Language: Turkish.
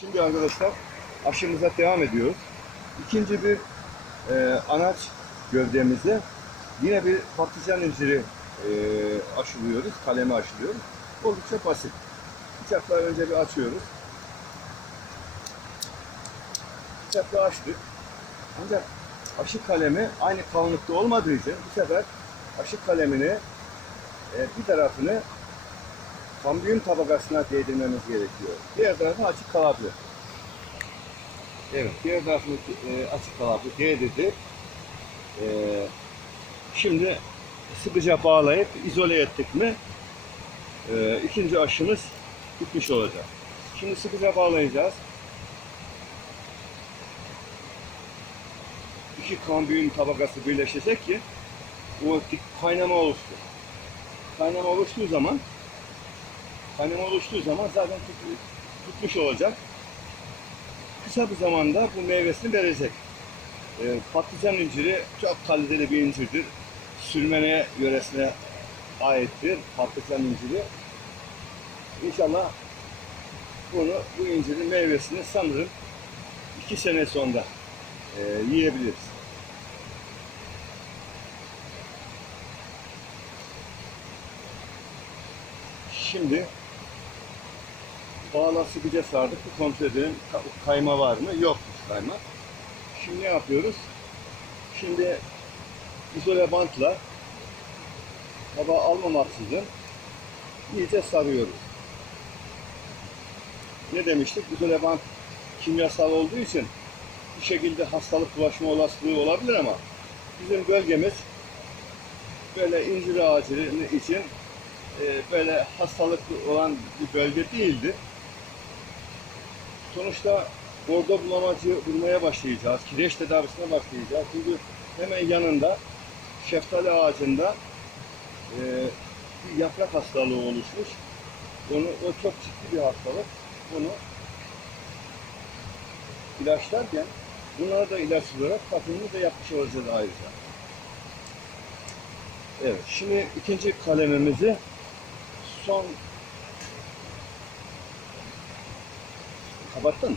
Şimdi arkadaşlar aşımıza devam ediyoruz. İkinci bir e, anaç gövdemize yine bir patlıcan inciri e, aşılıyoruz, kaleme aşılıyoruz. Oldukça basit. Bıçakla önce bir açıyoruz. Bıçakla açtık. Ancak aşı kalemi aynı kalınlıkta olmadığı için bu sefer aşı kalemini e, bir tarafını kambiyon tabakasına değdirmemiz gerekiyor. Diğer tarafı açık kalabilir. Evet, diğer tarafını e, açık kalabilir. Değdirdik. E, şimdi sıkıca bağlayıp izole ettik mi e, ikinci aşımız bitmiş olacak. Şimdi sıkıca bağlayacağız. İki kambiyon tabakası birleşecek ki o kaynama oluştu. Kaynama oluştuğu zaman kaynama oluştuğu zaman zaten tut- tutmuş olacak. Kısa bir zamanda bu meyvesini verecek. Ee, patlıcan inciri çok kaliteli bir incirdir. Sürmene yöresine aittir patlıcan inciri. İnşallah bunu bu incirin meyvesini sanırım iki sene sonra e, yiyebiliriz. Şimdi bağla sıkıca sardık. Bir kontrol edelim. Ka- Kayma var mı? Yokmuş kayma. Şimdi ne yapıyoruz? Şimdi izole bantla hava almamaksızın iyice sarıyoruz. Ne demiştik? İzole bant kimyasal olduğu için bu şekilde hastalık bulaşma olasılığı olabilir ama bizim bölgemiz böyle incir ağacı için e, böyle hastalıklı olan bir bölge değildi. Sonuçta orada bulamacı bulmaya başlayacağız. Kireç tedavisine başlayacağız. Çünkü hemen yanında şeftali ağacında e, bir yaprak hastalığı oluşmuş. Onu, o çok ciddi bir hastalık. Bunu ilaçlarken bunlara da ilaç olarak bakımını da yapmış olacağız ayrıca. Evet, şimdi ikinci kalemimizi son 好把炖